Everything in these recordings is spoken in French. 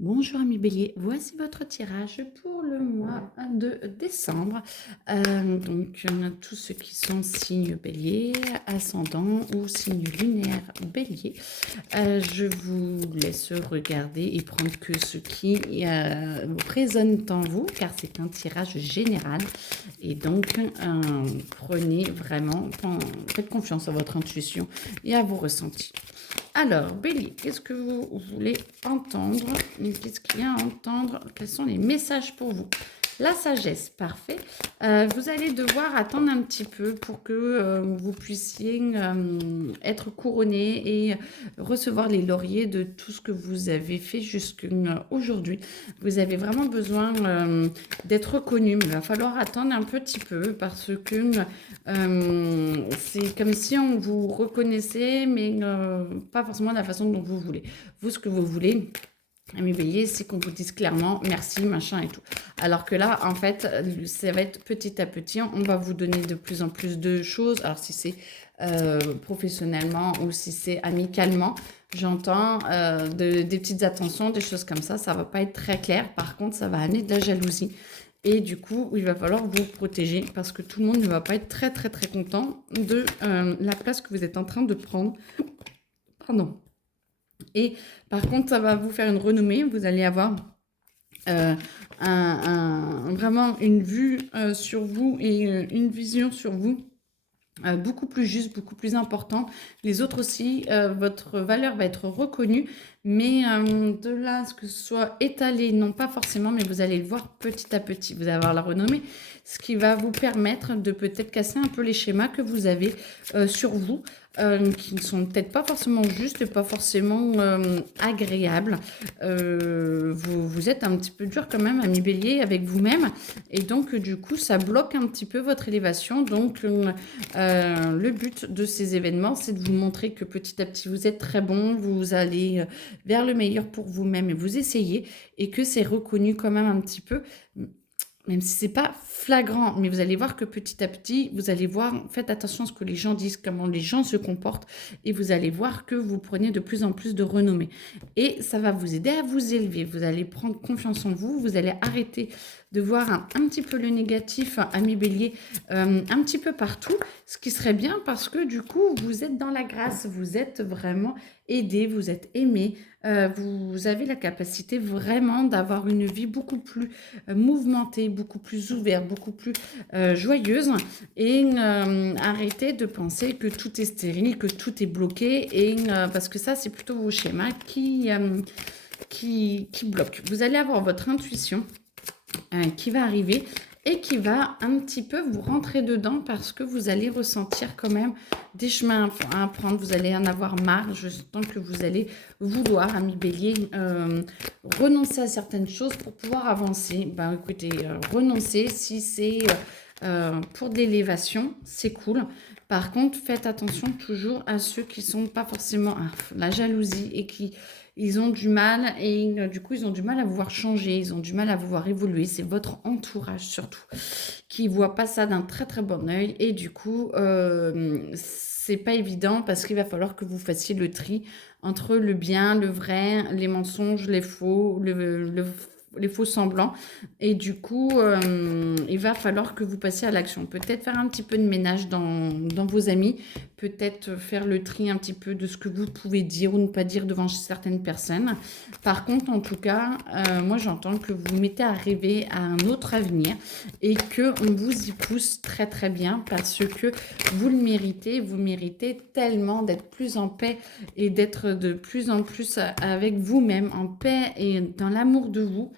Bonjour amis bélier, voici votre tirage pour le mois de décembre. Donc on a tous ceux qui sont signes bélier, ascendant ou signe lunaire bélier. Je vous laisse regarder et prendre que ce qui résonne en vous, car c'est un tirage général. Et donc prenez vraiment, faites confiance à votre intuition et à vos ressentis. Alors, Bélier, qu'est-ce que vous voulez entendre? Qu'est-ce qu'il y a à entendre? Quels sont les messages pour vous? La sagesse, parfait. Vous allez devoir attendre un petit peu pour que vous puissiez être couronné et recevoir les lauriers de tout ce que vous avez fait jusqu'aujourd'hui. Vous avez vraiment besoin d'être reconnu, mais il va falloir attendre un petit peu parce que c'est comme si on vous reconnaissait, mais pas forcément de la façon dont vous voulez. Vous, ce que vous voulez, amis bélier, c'est qu'on vous dise clairement merci, machin et tout. Alors que là, en fait, ça va être petit à petit. On va vous donner de plus en plus de choses. Alors, si c'est professionnellement ou si c'est amicalement, j'entends des petites attentions, des choses comme ça. Ça va pas être très clair. Par contre, ça va amener de la jalousie. Et du coup, il va falloir vous protéger parce que tout le monde ne va pas être très, très, très content de la place que vous êtes en train de prendre. Pardon. Et par contre, ça va vous faire une renommée. Vous allez avoir euh, vraiment une vue sur vous et une vision sur vous beaucoup plus juste, beaucoup plus important. Les autres aussi, votre valeur va être reconnue, mais de là à ce que ce soit étalé, non pas forcément, mais vous allez le voir petit à petit. Vous allez avoir la renommée, ce qui va vous permettre de peut-être casser un peu les schémas que vous avez sur vous, qui ne sont peut-être pas forcément justes et pas forcément agréables. Vous êtes un petit peu dur quand même, ami bélier, avec vous-même, et donc du coup, ça bloque un petit peu votre élévation. Donc, le but de ces événements, c'est de vous montrer que petit à petit, vous êtes très bon, vous allez vers le meilleur pour vous-même et vous essayez, et que c'est reconnu quand même un petit peu, même si c'est pas flagrant, mais vous allez voir que petit à petit, vous allez voir, faites attention à ce que les gens disent, comment les gens se comportent, et vous allez voir que vous prenez de plus en plus de renommée. Et ça va vous aider à vous élever, vous allez prendre confiance en vous, vous allez arrêter de voir un petit peu le négatif, ami bélier, un petit peu partout, ce qui serait bien parce que du coup, vous êtes dans la grâce, vous êtes vraiment aidé, vous êtes aimé, vous avez la capacité vraiment d'avoir une vie beaucoup plus mouvementée, beaucoup plus ouverte, beaucoup plus joyeuse, et arrêtez de penser que tout est stérile, que tout est bloqué, et parce que ça, c'est plutôt vos schémas qui bloquent. Vous allez avoir votre intuition qui va arriver et qui va un petit peu vous rentrer dedans parce que vous allez ressentir quand même des chemins à prendre. Vous allez en avoir marre. Je sens que vous allez vouloir, ami bélier, renoncer à certaines choses pour pouvoir avancer. Ben, écoutez, renoncer, si c'est pour de l'élévation, c'est cool. Par contre, faites attention toujours à ceux qui sont pas forcément la jalousie et qui ils ont du mal, et du coup ils ont du mal à vous voir changer, ils ont du mal à vous voir évoluer. C'est votre entourage surtout qui voit pas ça d'un très très bon œil, et du coup c'est pas évident parce qu'il va falloir que vous fassiez le tri entre le bien, le vrai, les mensonges, les faux, les faux semblants. Et du coup, il va falloir que vous passiez à l'action. Peut-être faire un petit peu de ménage dans vos amis, peut-être faire le tri un petit peu de ce que vous pouvez dire ou ne pas dire devant certaines personnes. Par contre, en tout cas, moi j'entends que vous vous mettez à rêver à un autre avenir et qu'on vous y pousse très très bien parce que vous le méritez. Vous méritez tellement d'être plus en paix et d'être de plus en plus avec vous-même, en paix et dans l'amour de vous,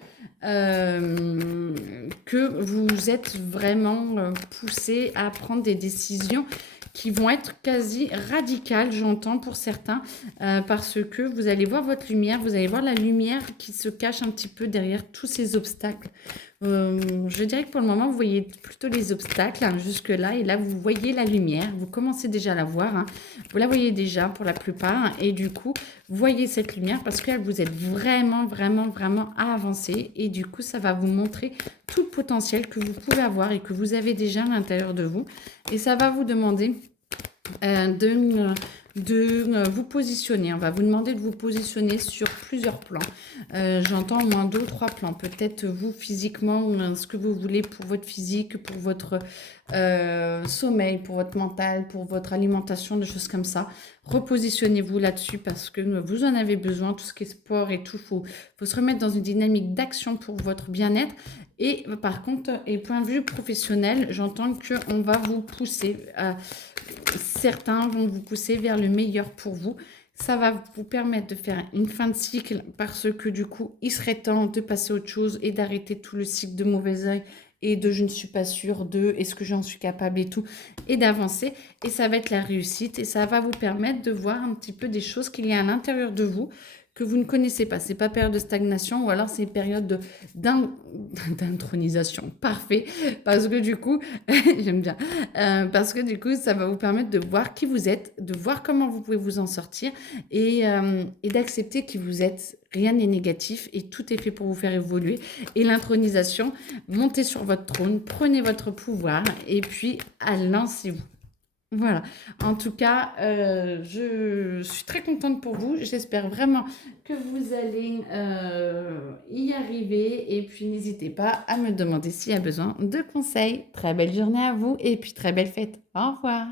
que vous êtes vraiment poussé à prendre des décisions qui vont être quasi radicales, j'entends pour certains, parce que vous allez voir votre lumière, vous allez voir la lumière qui se cache un petit peu derrière tous ces obstacles. Je dirais que pour le moment, vous voyez plutôt les obstacles hein, jusque-là, et là, vous voyez la lumière, vous commencez déjà à la voir, hein. Vous la voyez déjà pour la plupart, et du coup, voyez cette lumière parce que vous êtes vraiment, vraiment, vraiment à avancer, et du coup, ça va vous montrer tout le potentiel que vous pouvez avoir et que vous avez déjà à l'intérieur de vous, et ça va vous demander de de vous positionner. On va vous demander de vous positionner sur plusieurs plans. J'entends au moins 2 ou 3 plans. Peut-être vous physiquement, ce que vous voulez pour votre physique, pour votre sommeil, pour votre mental, pour votre alimentation, des choses comme ça. Repositionnez-vous là-dessus parce que vous en avez besoin. Tout ce qui est sport et tout, faut se remettre dans une dynamique d'action pour votre bien-être. Et par contre, et point de vue professionnel, j'entends qu'on va vous pousser, certains vont vous pousser vers le meilleur pour vous. Ça va vous permettre de faire une fin de cycle parce que du coup, il serait temps de passer à autre chose et d'arrêter tout le cycle de mauvais œil et de je ne suis pas sûre de est-ce que j'en suis capable et tout, et d'avancer. Et ça va être la réussite et ça va vous permettre de voir un petit peu des choses qu'il y a à l'intérieur de vous que vous ne connaissez pas. C'est pas période de stagnation ou alors c'est période d'intronisation. Parfait. Parce que du coup, j'aime bien. Parce que du coup, ça va vous permettre de voir qui vous êtes, de voir comment vous pouvez vous en sortir et d'accepter qui vous êtes. Rien n'est négatif et tout est fait pour vous faire évoluer. Et l'intronisation, montez sur votre trône, prenez votre pouvoir et puis lancez-vous. Voilà. En tout cas, je suis très contente pour vous. J'espère vraiment que vous allez y arriver. Et puis, n'hésitez pas à me demander s'il y a besoin de conseils. Très belle journée à vous et puis très belle fête. Au revoir.